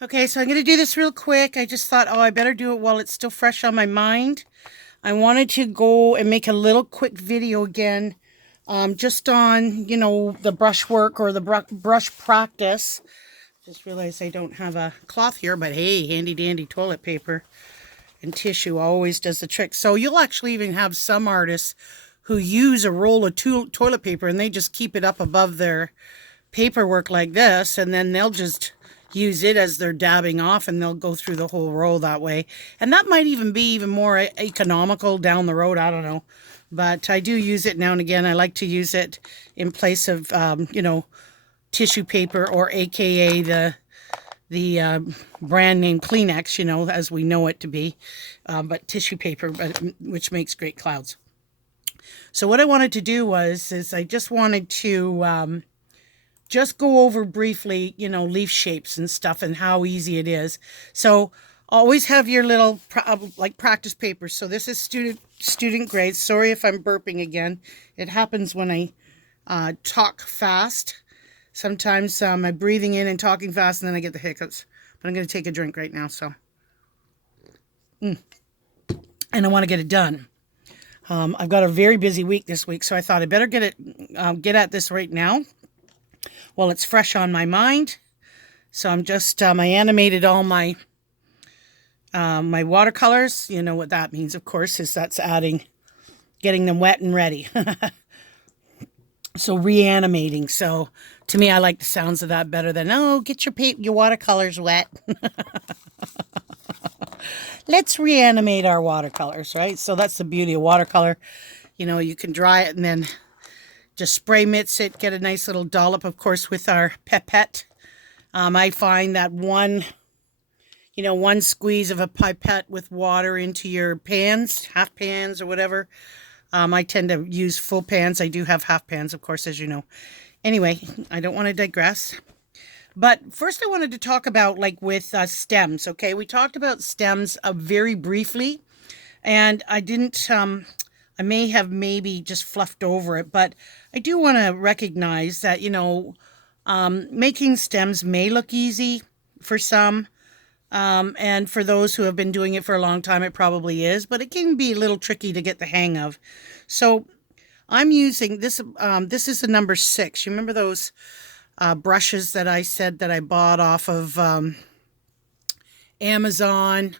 Okay, so I'm going to do this real quick. I just thought, oh, I better do it while it's still fresh on my mind. I wanted to go and make a little quick video again, just on, the brushwork or the brush practice. Just realized I don't have a cloth here, but hey, handy dandy toilet paper and tissue always does the trick. So you'll actually even have some artists who use a roll of toilet paper and they just keep it up above their paperwork like this, and then they'll just use it as they're dabbing off and they'll go through the whole roll that way. And that might even be even more economical down the road. I don't know. But I do use it now and again. I like to use it in place of, tissue paper, or AKA the brand name Kleenex, as we know it to be, but tissue paper, which makes great clouds. So what I wanted to do is I just wanted to just go over briefly, leaf shapes and stuff and how easy it is. So always have your little practice papers. So this is student grade. Sorry if I'm burping again. It happens when I talk fast. Sometimes I'm breathing in and talking fast and then I get the hiccups. But I'm going to take a drink right now. So, and I want to get it done. I've got a very busy week this week, so I thought I better get at this right now while it's fresh on my mind. So I'm just, I animated all my watercolors. You know what that means, of course, is that's getting them wet and ready. So reanimating. So to me, I like the sounds of that better than, oh, get your watercolors wet. Let's reanimate our watercolors, right? So that's the beauty of watercolor. You can dry it and then just spray mix it, get a nice little dollop, of course, with our pipette. I find that one squeeze of a pipette with water into your pans, half pans or whatever. I tend to use full pans. I do have half pans, of course, as you know. Anyway, I don't want to digress. But first I wanted to talk about with stems, okay? We talked about stems very briefly, and I didn't, I may have maybe just fluffed over it, but I do want to recognize that, making stems may look easy for some, and for those who have been doing it for a long time, it probably is, but it can be a little tricky to get the hang of. So I'm using this, this is the number 6. You remember those brushes that I said that I bought off of Amazon?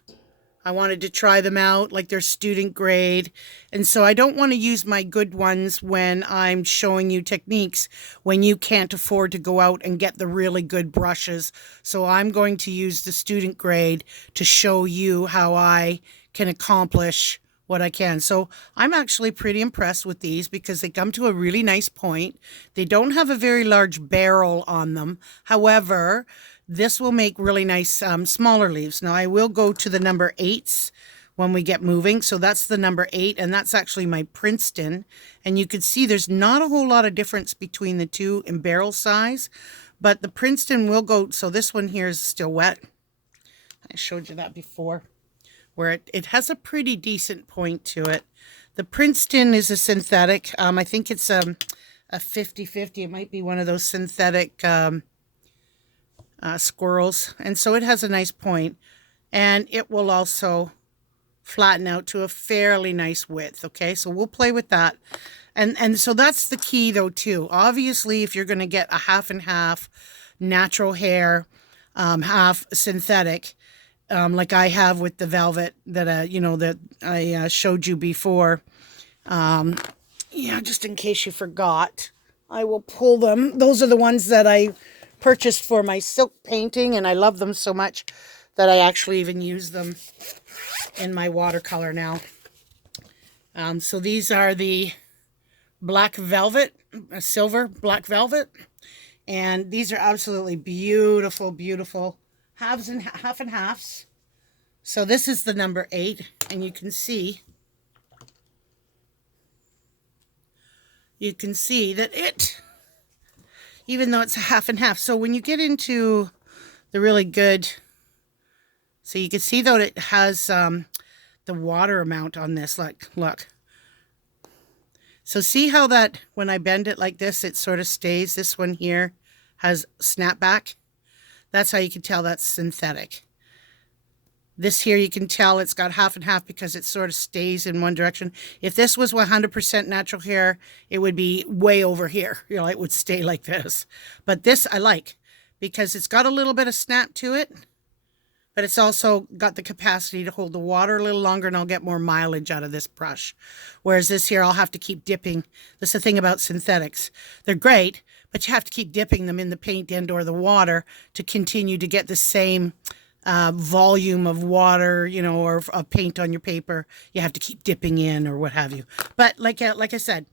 I wanted to try them out, like they're student grade. And so I don't want to use my good ones when I'm showing you techniques when you can't afford to go out and get the really good brushes. So I'm going to use the student grade to show you how I can accomplish what I can. So I'm actually pretty impressed with these because they come to a really nice point. They don't have a very large barrel on them. However, this will make really nice smaller leaves. Now I will go to the number 8s when we get moving. So that's the number 8, and that's actually my Princeton. And you can see there's not a whole lot of difference between the two in barrel size, but the Princeton will go, so this one here is still wet. I showed you that before, where it has a pretty decent point to it. The Princeton is a synthetic. I think it's a 50-50. It might be one of those synthetic squirrels, and so it has a nice point, and it will also flatten out to a fairly nice width. Okay, so we'll play with that, and so that's the key though too. Obviously, if you're going to get a half and half natural hair, half synthetic, like I have with the velvet that that I showed you before, just in case you forgot, I will pull them. Those are the ones that I purchased for my silk painting, and I love them so much that I actually even use them in my watercolor now. So these are the black velvet, silver black velvet, and these are absolutely beautiful, beautiful halves and half and halves. So this is the number 8, and you can see that it, even though it's a half and half. So when you get into the really good, so you can see that it has the water amount on this. Look. So see how that when I bend it like this, it sort of stays. This one here has snapback. That's how you can tell that's synthetic. This here, you can tell it's got half and half because it sort of stays in one direction. If this was 100% natural hair, it would be way over here. You know, it would stay like this. But this I like because it's got a little bit of snap to it, but it's also got the capacity to hold the water a little longer, and I'll get more mileage out of this brush. Whereas this here, I'll have to keep dipping. That's the thing about synthetics. They're great, but you have to keep dipping them in the paint and or the water to continue to get the same volume of water, you know, or of paint on your paper. You have to keep dipping in or what have you. But like I said,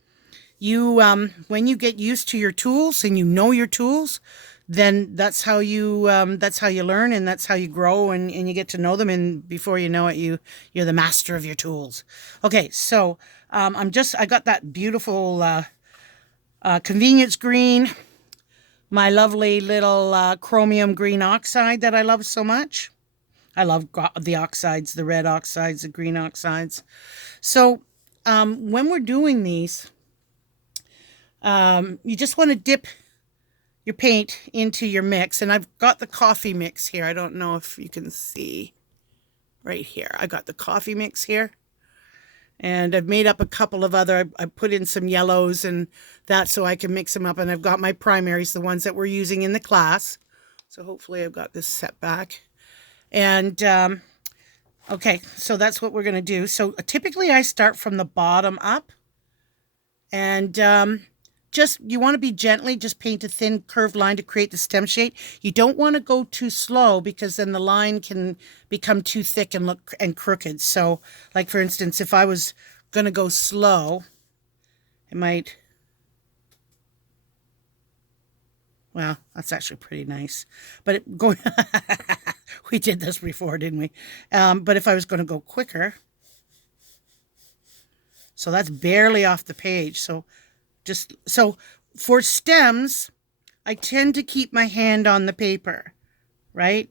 you when you get used to your tools and you know your tools, then that's how you learn, and that's how you grow, and you get to know them, and before you know it, you're the master of your tools. Okay, so I got that beautiful convenience green, my lovely little chromium green oxide that I love so much. I love the oxides, the red oxides, the green oxides. So when we're doing these, you just want to dip your paint into your mix. And I've got the coffee mix here. I don't know if you can see right here. I got the coffee mix here. And I've made up a couple of other, I put in some yellows and that so I can mix them up. And I've got my primaries, the ones that we're using in the class. So hopefully I've got this set back. And, okay, so that's what we're going to do. So typically I start from the bottom up. And you want to be gently, just paint a thin curved line to create the stem shape. You don't want to go too slow because then the line can become too thick and look crooked. So like for instance, if I was going to go slow, it might, well, that's actually pretty nice. But we did this before, didn't we? But if I was going to go quicker, so that's barely off the page. So for stems, I tend to keep my hand on the paper, right?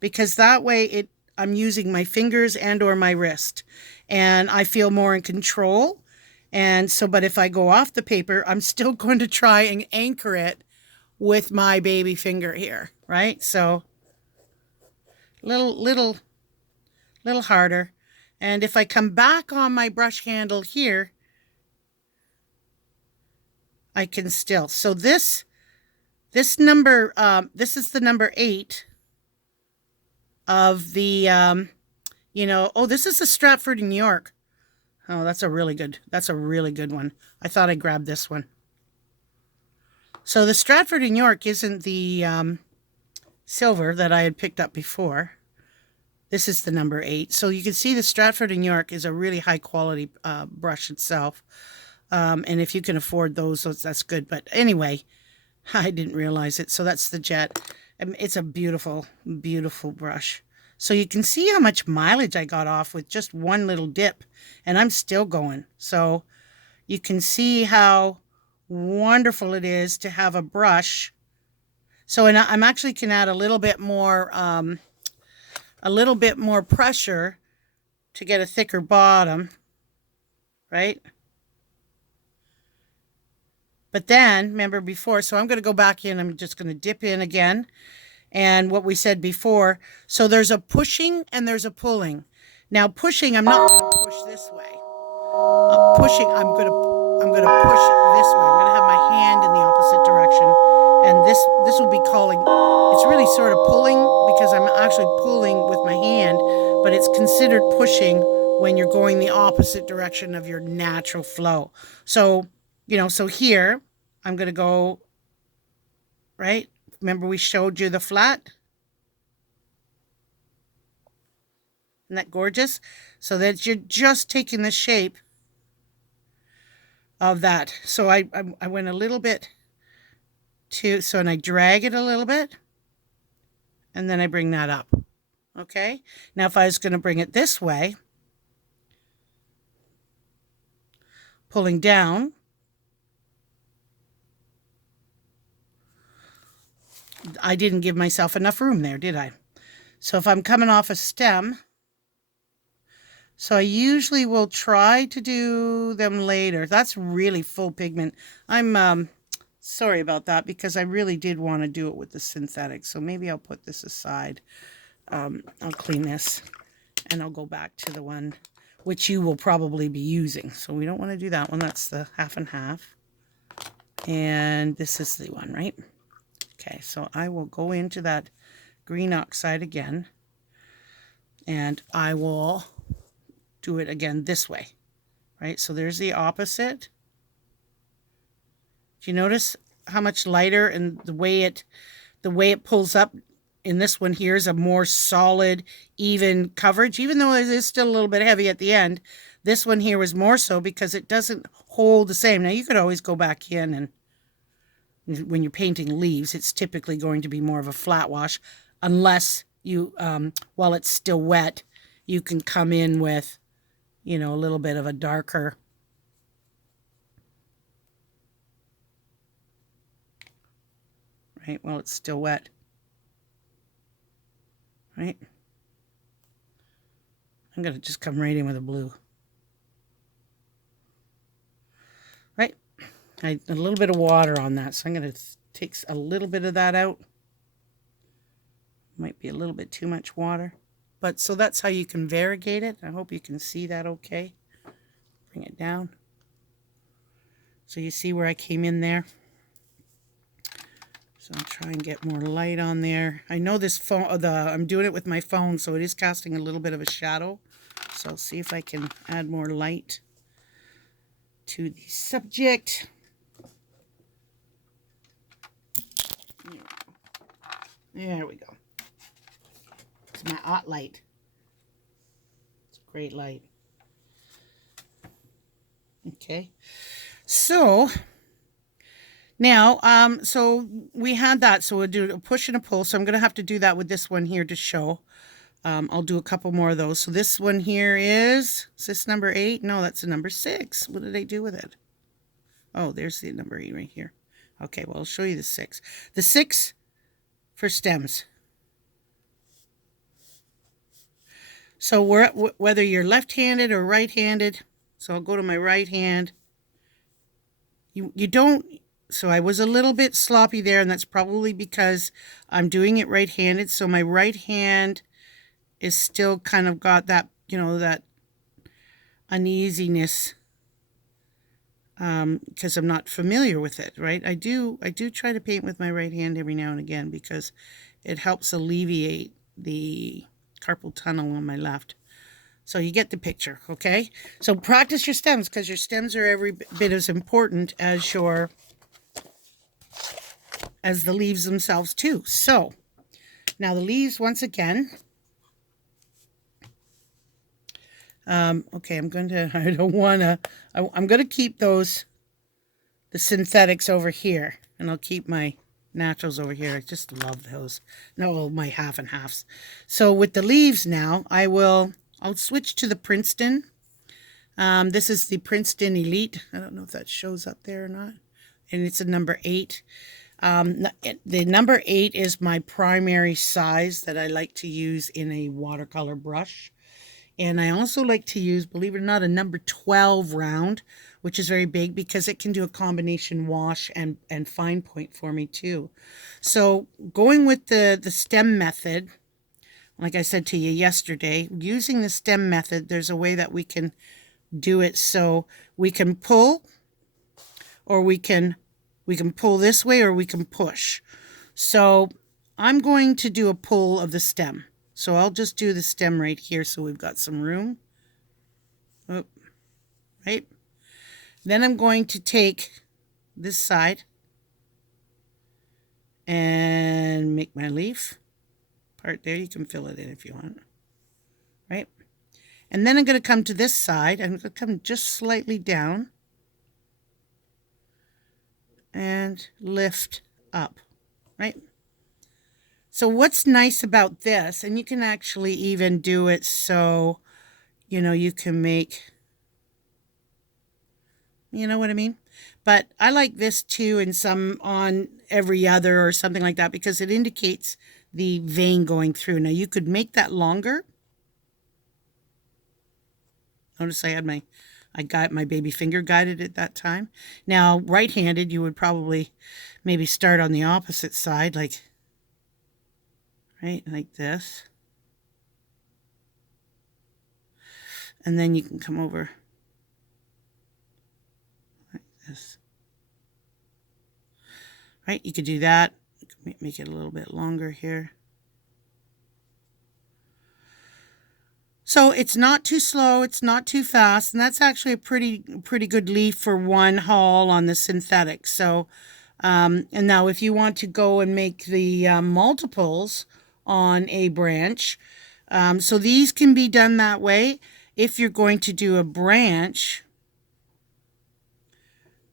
Because that way I'm using my fingers and or my wrist, and I feel more in control. And so, but if I go off the paper, I'm still going to try and anchor it with my baby finger here, right? So little harder. And if I come back on my brush handle here, I can still. So this number, this is the number 8 of the, oh, this is the Stratford in York. Oh, that's a really good one. I thought I grabbed this one. So the Stratford in York isn't the silver that I had picked up before. This is the number 8. So you can see the Stratford in York is a really high quality brush itself. And if you can afford those, that's good. But anyway, I didn't realize it. So that's the Jet. It's a beautiful, beautiful brush. So you can see how much mileage I got off with just one little dip. And I'm still going. So you can see how wonderful it is to have a brush. So and I'm actually can add a little bit more pressure to get a thicker bottom, right? But then, remember before, so I'm going to go back in, I'm just going to dip in again. And what we said before, so there's a pushing and there's a pulling. Now pushing, I'm not going to push this way. Pushing, I'm going to push this way. I'm going to have my hand in the opposite direction. And this will be calling, it's really sort of pulling because I'm actually pulling with my hand, but it's considered pushing when you're going the opposite direction of your natural flow. So, so here, I'm going to go, right? Remember we showed you the flat? Isn't that gorgeous? So that you're just taking the shape of that. So I went a little bit and I drag it a little bit, and then I bring that up. Okay? Now if I was going to bring it this way, pulling down, I didn't give myself enough room there, did I? So if I'm coming off a stem, so I usually will try to do them later. That's really full pigment. I'm Sorry about that, because I really did want to do it with the synthetic. So maybe I'll put this aside. I'll clean this and I'll go back to the one which you will probably be using. So we don't want to do that one. That's the half and half. And this is the one, right? Okay, so I will go into that green oxide again. And I will do it again this way, right? So there's the opposite. Do you notice how much lighter, and the way it pulls up in this one here is a more solid, even coverage, even though it is still a little bit heavy at the end. This one here was more so because it doesn't hold the same. Now you could always go back in, and when you're painting leaves, it's typically going to be more of a flat wash, unless you, while it's still wet, you can come in with, you know, a little bit of a darker. Right, while it's still wet. Right? I'm going to just come right in with a blue. Right? A little bit of water on that, so I'm going to take a little bit of that out. Might be a little bit too much water. But so that's how you can variegate it. I hope you can see that okay. Bring it down. So you see where I came in there? So I'll try and get more light on there. I know this phone, I'm doing it with my phone, so it is casting a little bit of a shadow. So I'll see if I can add more light to the subject. There we go. It's my hot light. It's a great light. Okay. So now, so we had that. So we'll do a push and a pull. So I'm going to have to do that with this one here to show. I'll do a couple more of those. So this one here is this number 8? No, that's a number 6. What did I do with it? Oh, there's the number 8 right here. Okay, well, I'll show you the 6. The 6 for stems. So whether you're left-handed or right-handed, so I'll go to my right hand. You don't, so I was a little bit sloppy there, and that's probably because I'm doing it right-handed. So my right hand is still kind of got that, you know, that uneasiness, because I'm not familiar with it, right? I do try to paint with my right hand every now and again because it helps alleviate the carpal tunnel on my left. So you get the picture, okay? So practice your stems, because your stems are every bit as important as the leaves themselves too. So now the leaves, once again. Okay, I'm going to keep the synthetics over here, and I'll keep my naturals over here. I just love those. No, my half and halves. So with the leaves now, I'll switch to the Princeton. This is the Princeton Elite. I don't know if that shows up there or not. And it's a number 8. The number 8 is my primary size that I like to use in a watercolor brush. And I also like to use, believe it or not, a number 12 round, which is very big because it can do a combination wash and fine point for me too. So going with the stem method, like I said to you yesterday, using the stem method, there's a way that we can do it. So we can pull, or we can pull this way, or we can push. So I'm going to do a pull of the stem. So I'll just do the stem right here so we've got some room. Oh, right? Then I'm going to take this side and make my leaf part there. You can fill it in if you want. Right? And then I'm going to come to this side. I'm going to come just slightly down and lift up. Right? So what's nice about this, and you can actually even do it so, you know, you can make, you know what I mean? But I like this too, and some on every other or something like that, because it indicates the vein going through. Now you could make that longer. Notice I I got my baby finger guided at that time. Now, right-handed, you would probably maybe start on the opposite side, like, right, like this. And then you can come over like this. Right, you could do that. Make it a little bit longer here. So it's not too slow, it's not too fast, and that's actually a pretty good leaf for one haul on the synthetic. So, and now if you want to go and make the multiples on a branch, so these can be done that way. If you're going to do a branch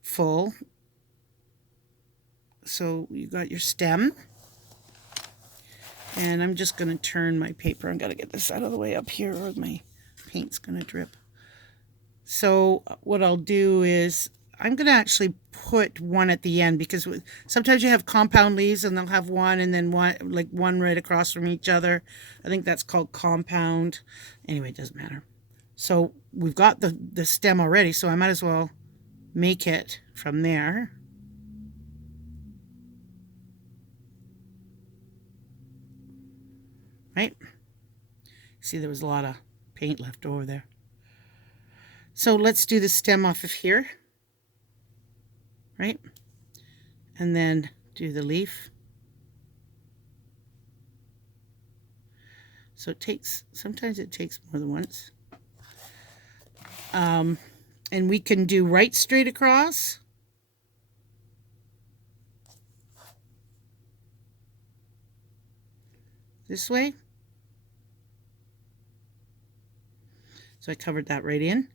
full, so you got your stem. And I'm just going to turn my paper. I've got to get this out of the way up here or my paint's going to drip. So what I'll do is I'm going to actually put one at the end, because sometimes you have compound leaves and they'll have one and then one right across from each other. I think that's called compound. Anyway, it doesn't matter. So we've got the stem already, so I might as well make it from there. Right? See, there was a lot of paint left over there. So let's do the stem off of here. Right? And then do the leaf. So sometimes it takes more than once. And we can do right straight across. This way. So I covered that right in.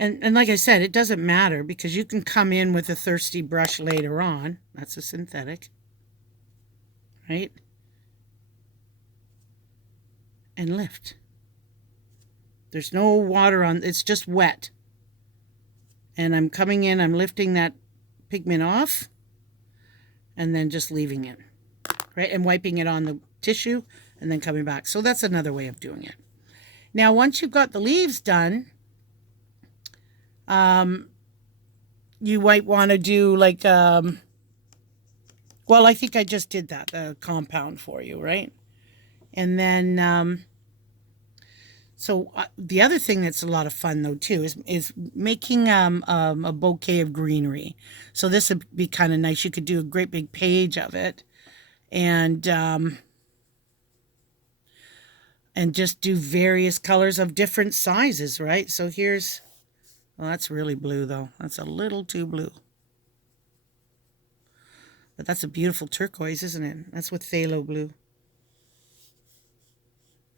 And like I said, it doesn't matter, because you can come in with a thirsty brush later on. That's a synthetic. Right? And lift. There's no water on, it's just wet. And I'm coming in, I'm lifting that pigment off, and then just leaving it. Right? And wiping it on the tissue, and then coming back. So that's another way of doing it. Now, once you've got the leaves done, you might want to do like, well, I think I just did that, the compound for you, right? And then, so the other thing that's a lot of fun though too is making a bouquet of greenery. So this would be kind of nice. You could do a great big page of it, and just do various colors of different sizes, right? So here's, well, that's really blue though. That's a little too blue. But that's a beautiful turquoise, isn't it? That's with phthalo blue.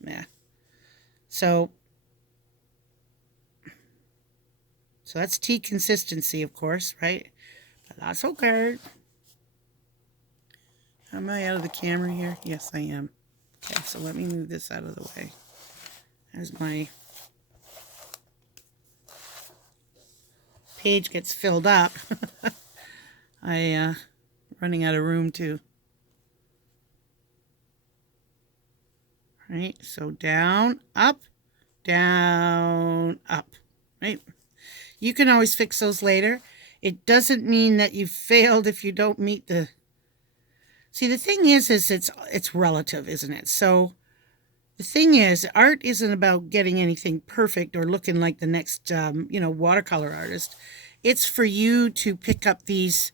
Yeah. So that's tea consistency, of course, right? But that's okay. Am I out of the camera here? Yes, I am. Okay, so let me move this out of the way. As my page gets filled up, running out of room too. Right, so down, up, right? You can always fix those later. It doesn't mean that you've failed if you don't meet the... See, the thing is it's relative, isn't it? So the thing is, art isn't about getting anything perfect or looking like the next, watercolor artist. It's for you to pick up these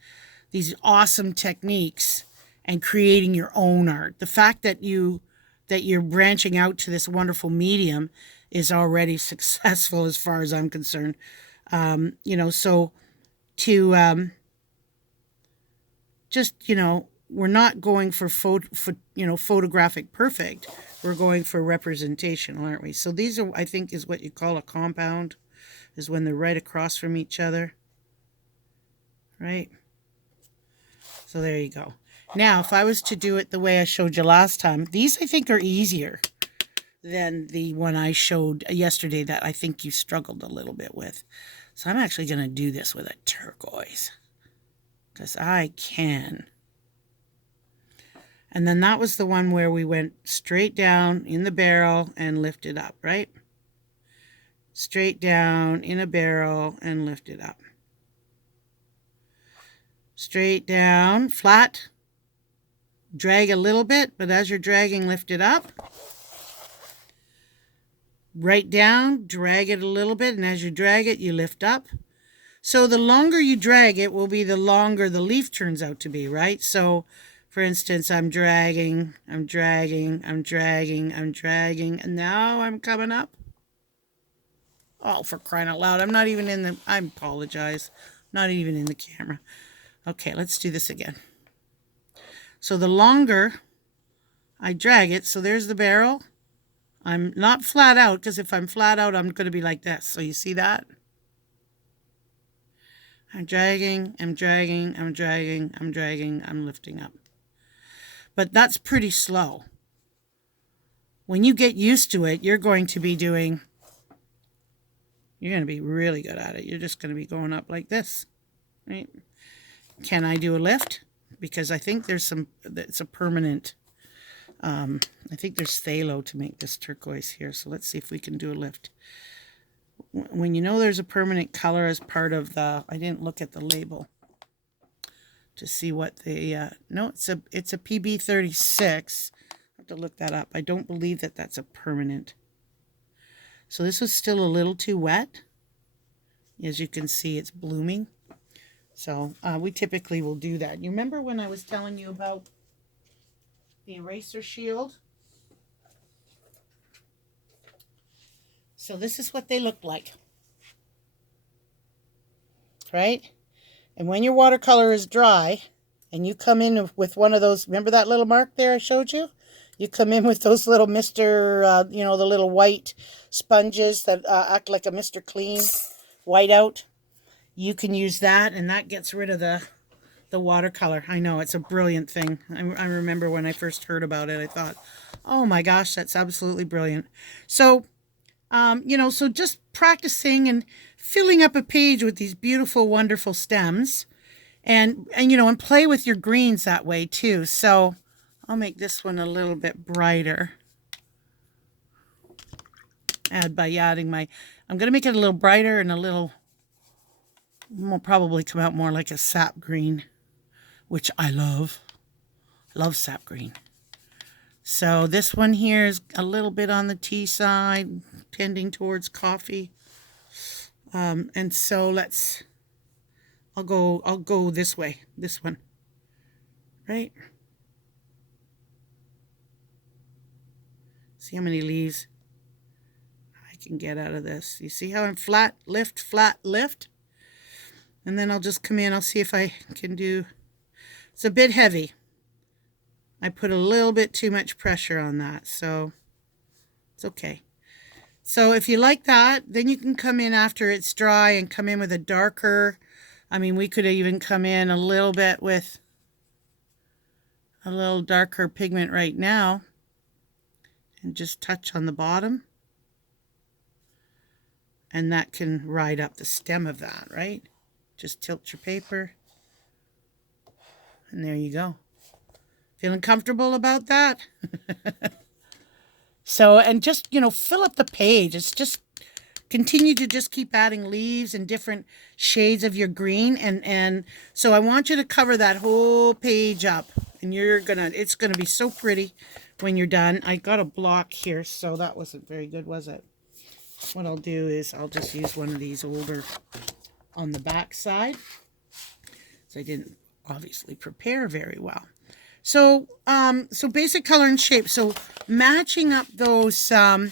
awesome techniques and creating your own art. The fact that you're branching out to this wonderful medium is already successful as far as I'm concerned. So to we're not going for photographic perfect. We're going for representational, aren't we? So these are, I think, is what you call a compound, is when they're right across from each other. Right? So there you go. Now, if I was to do it the way I showed you last time, these I think are easier than the one I showed yesterday that I think you struggled a little bit with. So I'm actually going to do this with a turquoise, because I can. And then that was the one where we went straight down in the barrel and lifted up, right? straight down in a barrel and lift it up. Straight down, flat, drag a little bit, but as you're dragging, lift it up. Right down, drag it a little bit, and as you drag it, you lift up. So the longer you drag it will be the longer the leaf turns out to be, right? So for instance, I'm dragging, and now I'm coming up. Oh, for crying out loud, I'm not even in the, I apologize, not even in the camera. Okay, let's do this again. So the longer I drag it, so there's the barrel. I'm not flat out, because if I'm flat out, I'm going to be like this. So you see that? I'm dragging, I'm lifting up. But that's pretty slow. When you get used to it, you're going to be doing, you're going to be really good at it. You're just going to be going up like this, right? Can I do a lift? Because I think there's some, it's a permanent, I think there's phthalo to make this turquoise here. So let's see if we can do a lift. When you know there's a permanent color as part of the, I didn't look at the label to see what the, no, it's a PB36. I have to look that up. I don't believe that that's a permanent. So this was still a little too wet. As you can see, it's blooming. So we typically will do that. You remember when I was telling you about the eraser shield? So this is what they look like, right? And when your watercolor is dry and you come in with one of those, remember that little mark there I showed you? You come in with those little Mr., you know, the little white sponges that act like a Mr. Clean whiteout. You can use that, and that gets rid of the watercolor. I know, it's a brilliant thing. I remember when I first heard about it, I thought, oh my gosh, that's absolutely brilliant. So, you know, so just practicing and filling up a page with these beautiful, wonderful stems, and you know, and play with your greens that way too. So I'll make this one a little bit brighter. By adding my, I'm going to make it a little brighter and a little, will probably come out more like a sap green, which I love. I love sap green. So this one here is a little bit on the tea side, tending towards coffee. And so let's, I'll go this way, this one, right? See how many leaves I can get out of this. You see how I'm flat, lift, and then I'll just come in. I'll see if I can do, it's a bit heavy. I put a little bit too much pressure on that, so it's okay. So if you like that, then you can come in after it's dry and come in with a darker, I mean, we could even come in a little bit with a little darker pigment right now and just touch on the bottom. And that can ride up the stem of that, right? Just tilt your paper. And there you go. Feeling comfortable about that? So, and just, you know, fill up the page. It's just continue to just keep adding leaves and different shades of your green. And so I want you to cover that whole page up. And it's gonna be so pretty when you're done. I got a block here, so that wasn't very good, was it? What I'll do is I'll just use one of these older on the back side. So I didn't obviously prepare very well. So, so basic color and shape. So matching up those, I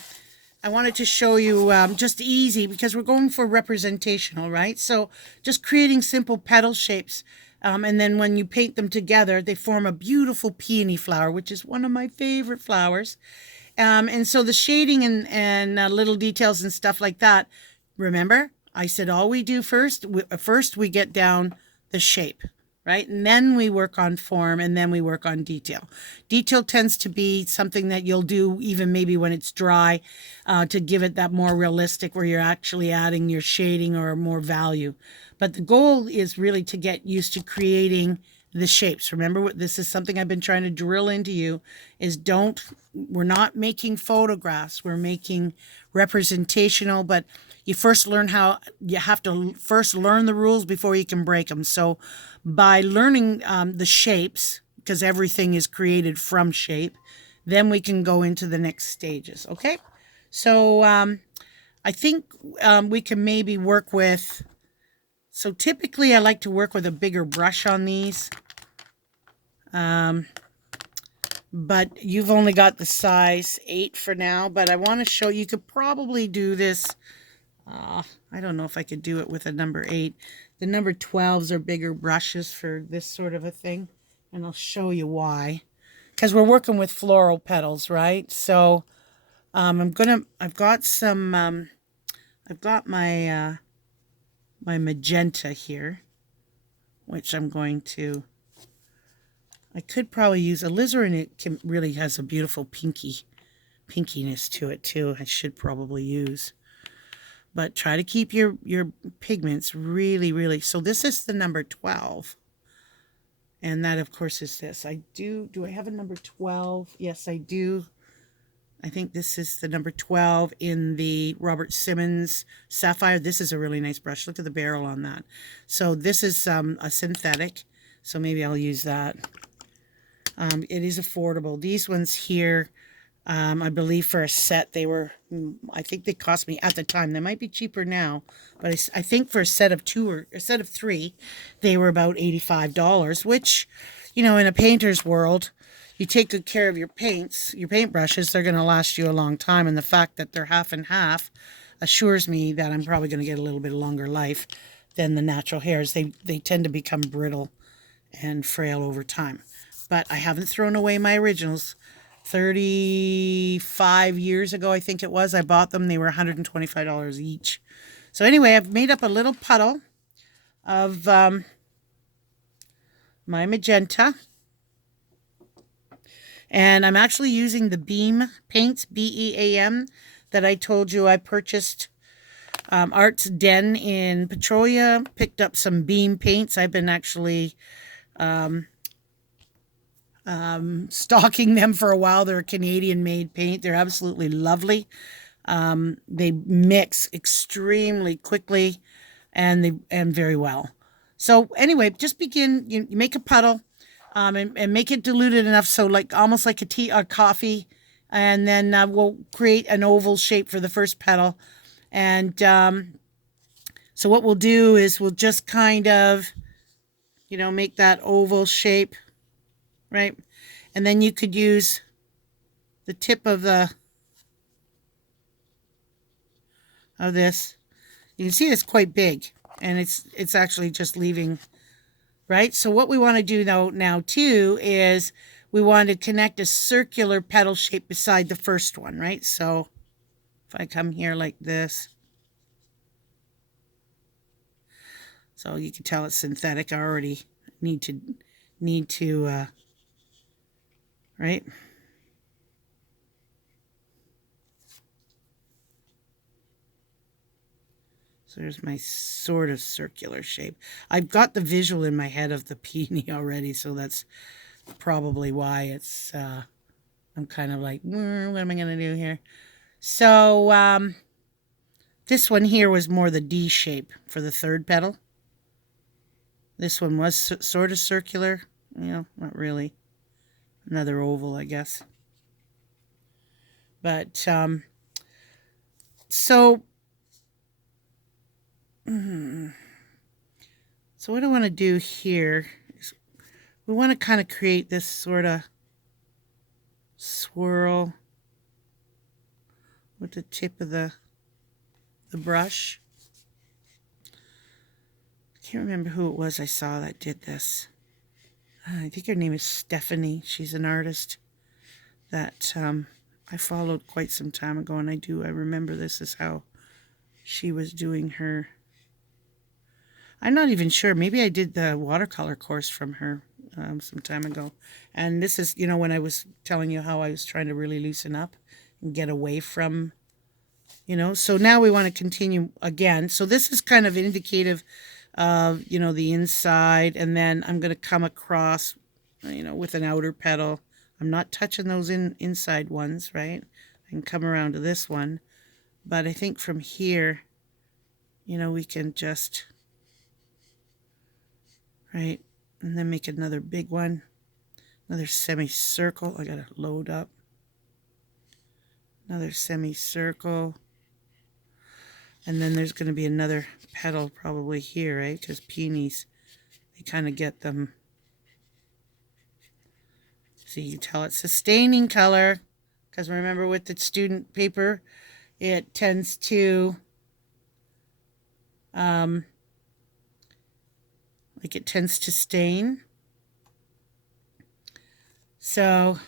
wanted to show you just easy because we're going for representational, right? So just creating simple petal shapes. And then when you paint them together, they form a beautiful peony flower, which is one of my favorite flowers. And so the shading and little details and stuff like that, remember, I said all we do first we get down the shape, right? And then we work on form, and then we work on detail. Detail tends to be something that you'll do even maybe when it's dry to give it that more realistic where you're actually adding your shading or more value. But the goal is really to get used to creating the shapes. Remember, what this is something I've been trying to drill into you, is we're not making photographs, we're making representational, but you have to first learn the rules before you can break them. So by learning the shapes, because everything is created from shape, then we can go into the next stages. Okay, so I think we can maybe work with, so typically I like to work with a bigger brush on these. But you've only got the size 8 for now, but I want to show you could probably do this. I don't know if I could do it with a number 8. The number 12s are bigger brushes for this sort of a thing, and I'll show you why. Because we're working with floral petals, right? So I've got my my magenta here, which I'm going to, I could probably use alizarin. It really has a beautiful pinkiness to it too. I should probably use, but try to keep your pigments really. So this is the number 12, and that of course is this. Do I have a number 12? Yes, I do. I think this is the number 12 in the Robert Simmons Sapphire. This is a really nice brush. Look at the barrel on that. So this is a synthetic, so maybe I'll use that. It is affordable. These ones here, I believe for a set, they were, I think they cost me at the time. They might be cheaper now, but I think for a set of 2 or a set of 3, they were about $85, which, you know, in a painter's world, you take good care of your paints, your paintbrushes, they're going to last you a long time. And the fact that they're half and half assures me that I'm probably going to get a little bit longer life than the natural hairs. They tend to become brittle and frail over time. But I haven't thrown away my originals. 35 years ago, I think it was, I bought them. They were $125 each. So anyway, I've made up a little puddle of my magenta. And I'm actually using the Beam paints, B-E-A-M, that I told you I purchased. Art's Den in Petrolia, picked up some Beam paints. I've been actually stocking them for a while. They're a Canadian-made paint. They're absolutely lovely. They mix extremely quickly and very well. So anyway, just begin. You make a puddle. And make it diluted enough so like almost like a tea or coffee, and then we'll create an oval shape for the first petal. And so what we'll do is we'll just kind of, you know, make that oval shape, right? And then you could use the tip of this. You can see it's quite big, and it's actually just leaving. Right? So what we want to do now too is we want to connect a circular petal shape beside the first one, right? So if I come here like this, so you can tell it's synthetic. I already need to right? So there's my sort of circular shape. I've got the visual in my head of the peony already, so that's probably why it's, I'm kind of like, what am I going to do here? So this one here was more the D shape for the third petal. This one was sort of circular. You know, not really. Another oval, I guess. But, so what I want to do here is we want to kind of create this sort of swirl with the tip of the brush. I can't remember who it was I saw that did this. I think her name is Stephanie. She's an artist that I followed quite some time ago, and I remember this is how she was doing her. I'm not even sure. Maybe I did the watercolor course from her some time ago. And this is, you know, when I was telling you how I was trying to really loosen up and get away from, you know. So now we want to continue again. So this is kind of indicative of, you know, the inside. And then I'm going to come across, you know, with an outer petal. I'm not touching those inside ones, right? I can come around to this one. But I think from here, you know, we can just, right, and then make another big one. Another semicircle. I gotta load up. Another semicircle. And then there's going to be another petal probably here, right? Because peonies, they kind of get them. So you can tell it's a staining color. Because remember with the student paper, it tends to, like it tends to stain. So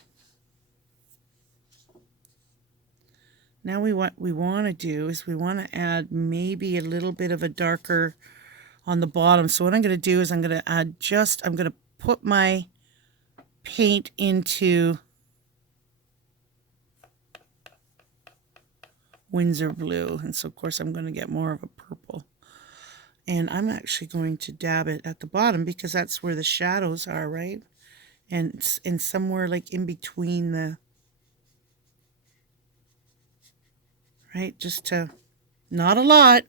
now what we want to do is we want to add maybe a little bit of a darker on the bottom. So what I'm going to do is I'm going to add I'm going to put my paint into Windsor blue. And so of course I'm going to get more of a purple. And I'm actually going to dab it at the bottom because that's where the shadows are, right? And somewhere like in between the, right, just to, not a lot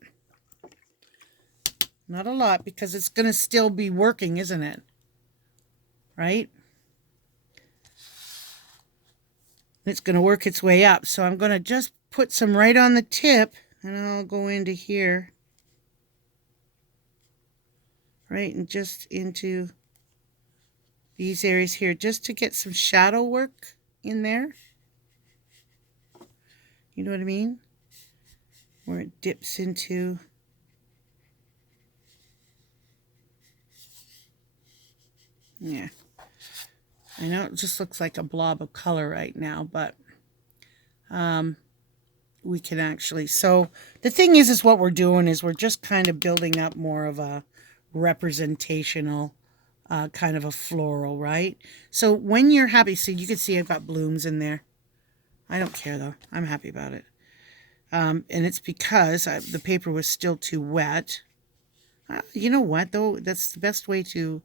because it's going to still be working, isn't it? Right? It's going to work its way up. So I'm going to just put some right on the tip and I'll go into here. Right, and just into these areas here just to get some shadow work in there. You know what I mean? Where it dips into. Yeah. I know it just looks like a blob of color right now, but we can actually. So the thing is what we're doing is we're just kind of building up more of a representational kind of a floral, right? So when you're happy, so you can see I've got blooms in there. I don't care though. I'm happy about it. And it's because the paper was still too wet. You know what though? That's the best way to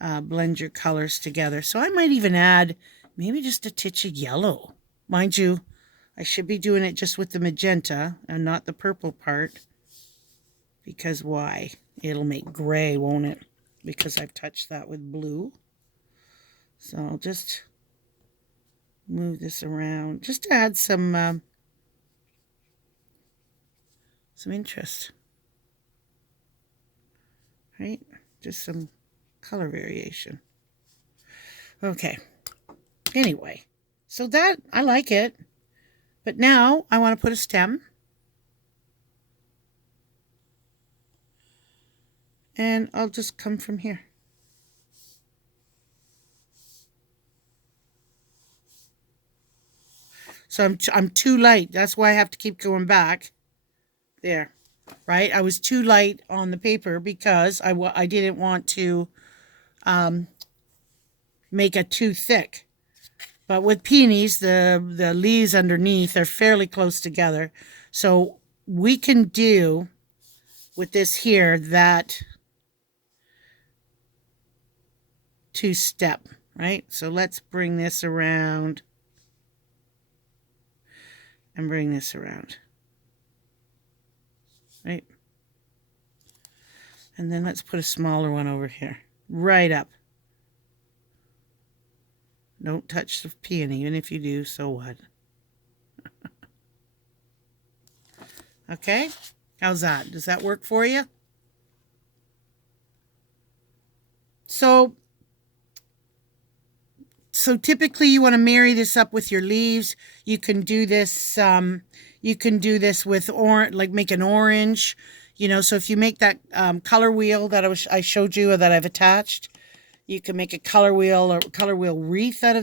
blend your colors together. So I might even add maybe just a titch of yellow. Mind you, I should be doing it just with the magenta and not the purple part. Because why? It'll make gray, won't it? Because I've touched that with blue. So I'll just move this around just to add some interest. Right? Just some color variation. Okay. Anyway, so that, I like it. But now I want to put a stem. And I'll just come from here. So I'm too light. That's why I have to keep going back. There. Right? I was too light on the paper because I didn't want to make it too thick. But with peonies, the leaves underneath are fairly close together. So we can do with this here that two-step, right? So let's bring this around and bring this around, right? And then let's put a smaller one over here, right up. Don't touch the peony, even if you do, so what? Okay, how's that? Does that work for you? So typically you want to marry this up with your leaves. You can do this with orange, like make an orange, you know. So if you make that color wheel that I showed you or that I've attached, you can make a color wheel or color wheel wreath out of